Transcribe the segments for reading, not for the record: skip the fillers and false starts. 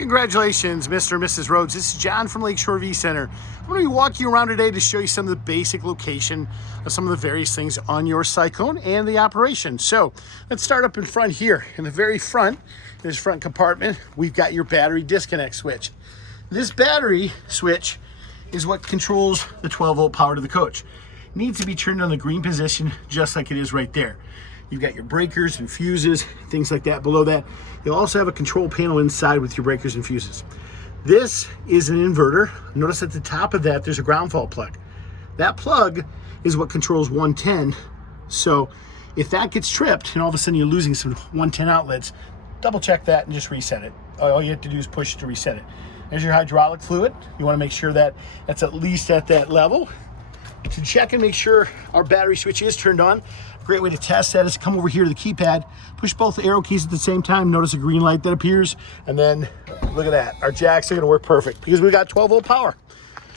Congratulations, Mr. and Mrs. Rhodes. This is John from Lakeshore V Center. I'm going to be walking you around today to show you some of the basic location of some of the various things on your Cyclone and the operation. So let's start up in front here. In the very front, in this front compartment, we've got your battery disconnect switch. This battery switch is what controls the 12-volt power to the coach. It needs to be turned on the green position just like it is right there. You've got your breakers and fuses, things like that below that. You'll also have a control panel inside with your breakers and fuses. This is an inverter. Notice at the top of that, there's a ground fault plug. That plug is what controls 110. So if that gets tripped and all of a sudden you're losing some 110 outlets, double check that and just reset it. All you have to do is push to reset it. There's your hydraulic fluid. You want to make sure that that's at least at that level. To check and make sure our battery switch is turned on, a great way to test that is to come over here to the keypad, push both the arrow keys at the same time, notice a green light that appears, and then look at that. Our jacks are going to work perfect because we've got 12-volt power.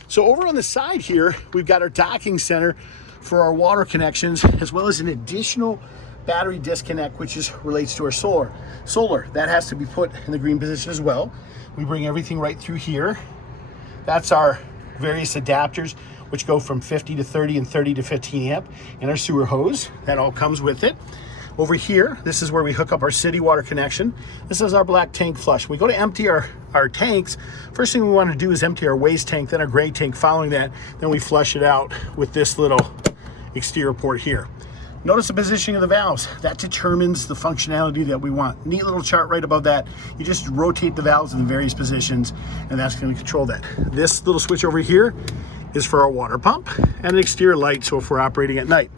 So over on the side here, we've got our docking center for our water connections, as well as an additional battery disconnect, which relates to our solar. That has to be put in the green position as well. We bring everything right through here. That's our various adapters, which go from 50 to 30 and 30 to 15 amp, and our sewer hose. That all comes with it. Over here, this is where we hook up our city water connection. This is our black tank flush. We go to empty our tanks. First thing we want to do is empty our waste tank, then our gray tank. Following that, then we flush it out with this little exterior port here. Notice the positioning of the valves. That determines the functionality that we want. Neat little chart right above that. You just rotate the valves in the various positions, and that's going to control that. This little switch over here is for our water pump and an exterior light, so if we're operating at night.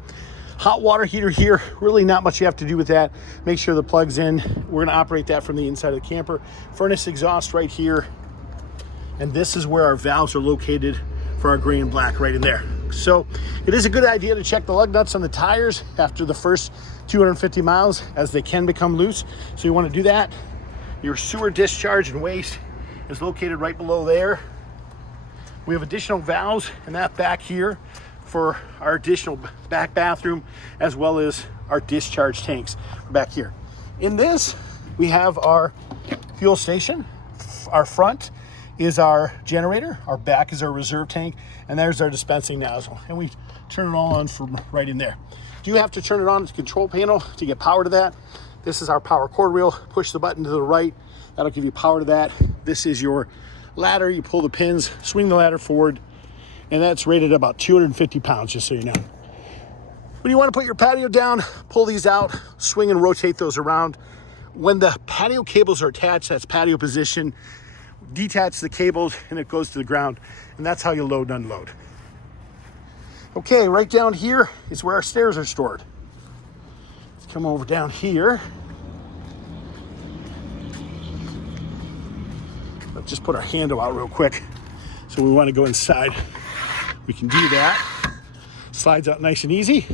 Hot water heater here, really not much you have to do with that. Make sure the plug's in. We're going to operate that from the inside of the camper. Furnace exhaust right here, and this is where our valves are located for our gray and black right in there. So it is a good idea to check the lug nuts on the tires after the first 250 miles, as they can become loose. So you want to do that. Your sewer discharge and waste is located right below there. We have additional valves in that back here for our additional back bathroom, as well as our discharge tanks back here. In this, we have our fuel station. Our front is our generator, our back is our reserve tank, and there's our dispensing nozzle. And we turn it all on from right in there. Do you have to turn it on to the control panel to get power to that? This is our power cord wheel. Push the button to the right. That'll give you power to that. This is your ladder. You pull the pins, swing the ladder forward, and that's rated about 250 pounds, just so you know. When you want to put your patio down, pull these out, swing and rotate those around. When the patio cables are attached, that's patio position. Detach the cables and it goes to the ground, and that's how you load and unload. Okay, right down here is where our stairs are stored. Let's come over down here. Let's just put our handle out real quick. So we want to go inside. We can do that. Slides out nice and easy.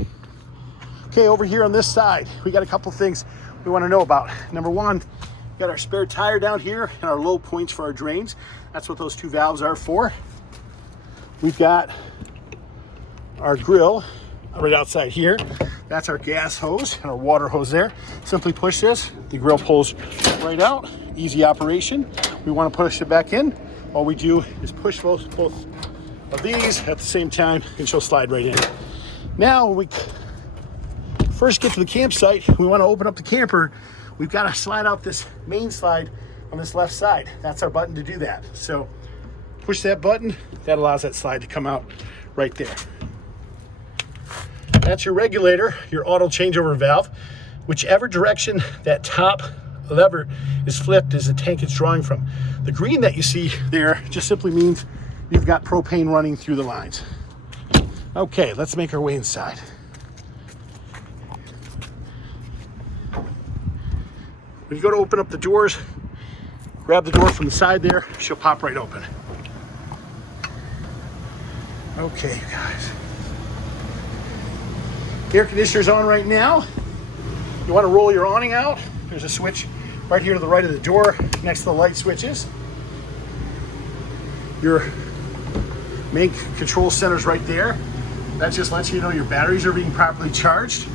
Okay, over here on this side, we got a couple things we want to know about. Number one, we got our spare tire down here and our low points for our drains. That's what those two valves are for. We've got our grill right outside here. That's our gas hose and our water hose there. Simply push this, the grill pulls right out. Easy operation. We want to push it back in. All we do is push both of these at the same time, and she'll slide right in. Now, when we first get to the campsite, we want to open up the camper. We've got to slide out this main slide on this left side. That's our button to do that. So push that button. That allows that slide to come out right there. That's your regulator, your auto changeover valve. Whichever direction that top lever is flipped is the tank it's drawing from. The green that you see there just simply means you've got propane running through the lines. Okay, let's make our way inside. When you go to open up the doors, grab the door from the side there, she'll pop right open. Okay, you guys. The air conditioner's on right now. You want to roll your awning out. There's a switch right here to the right of the door next to the light switches. Your main control center's right there. That just lets you know your batteries are being properly charged.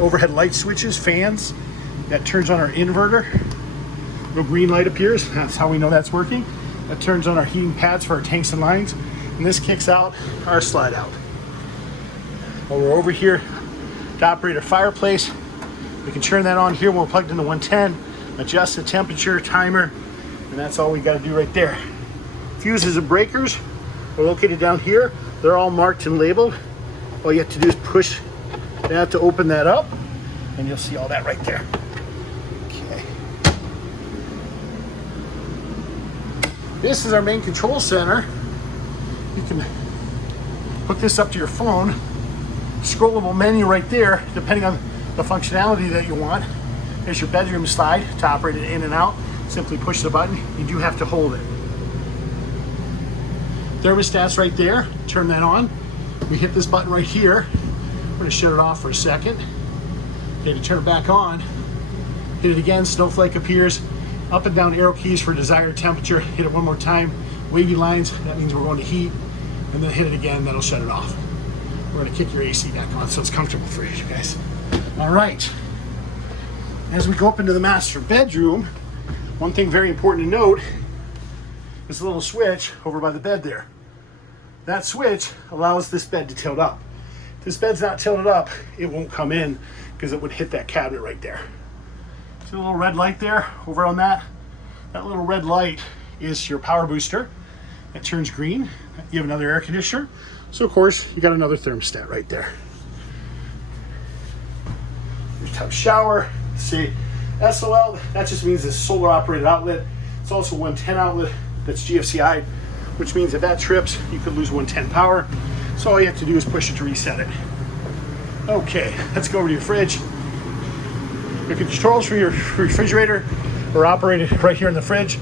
Overhead light switches, fans. That turns on our inverter. No green light appears. That's how we know that's working. That turns on our heating pads for our tanks and lines. And this kicks out our slide out. While we're over here to operate our fireplace, we can turn that on here when we're plugged into 110, adjust the temperature, timer, and that's all we got to do right there. Fuses and breakers are located down here. They're all marked and labeled. All you have to do is push that to open that up, and you'll see all that right there. Okay. This is our main control center. You can hook this up to your phone. Scrollable menu right there, depending on the functionality that you want. There's your bedroom slide to operate it in and out. Simply push the button. You do have to hold it. Thermostat's right there. Turn that on. We hit this button right here. We're going to shut it off for a second. Okay, to turn it back on, hit it again. Snowflake appears. Up and down arrow keys for desired temperature. Hit it one more time. Wavy lines, that means we're going to heat. And then hit it again, that'll shut it off. We're going to kick your AC back on so it's comfortable for you guys. All right. As we go up into the master bedroom, one thing very important to note is a little switch over by the bed there. That switch allows this bed to tilt up. If this bed's not tilted up, it won't come in because it would hit that cabinet right there. See a little red light there over on that? That little red light is your power booster. It turns green. You have another air conditioner. So of course, you got another thermostat right there. Your tub shower, see SOL, that just means it's solar operated outlet. It's also 110 outlet that's GFCI, which means if that trips, you could lose 110 power. So all you have to do is push it to reset it. Okay, let's go over to your fridge. Your controls for your refrigerator are operated right here in the fridge.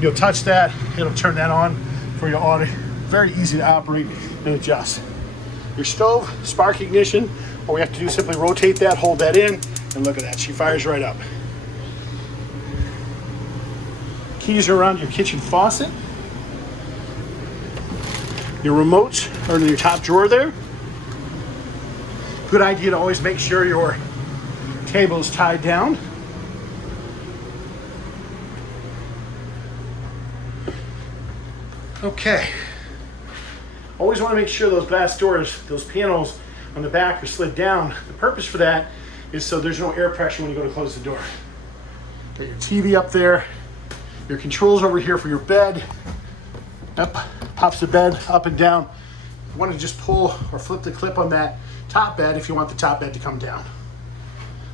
You'll touch that, it'll turn that on for your auto. Very easy to operate and adjust. Your stove, spark ignition, all we have to do is simply rotate that, hold that in, and look at that, she fires right up. Keys are around your kitchen faucet. Your remotes are in your top drawer there. Good idea to always make sure your table is tied down. Okay. Always want to make sure those glass doors, those panels on the back are slid down. The purpose for that is so there's no air pressure when you go to close the door. Got your TV up there. Your controls over here for your bed. Up, pops the bed up and down. You want to just pull or flip the clip on that top bed if you want the top bed to come down.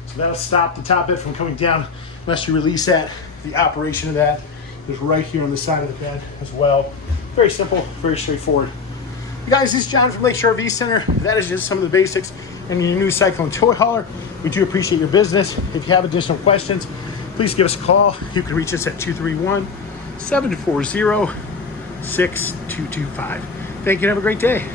So that'll stop the top bed from coming down unless you release that. The operation of that is right here on the side of the bed as well. Very simple, very straightforward. You guys, this is John from Lakeshore RV Center. That is just some of the basics in your new Cyclone toy hauler. We do appreciate your business. If you have additional questions, please give us a call. You can reach us at 231-740-6225. Thank you and have a great day.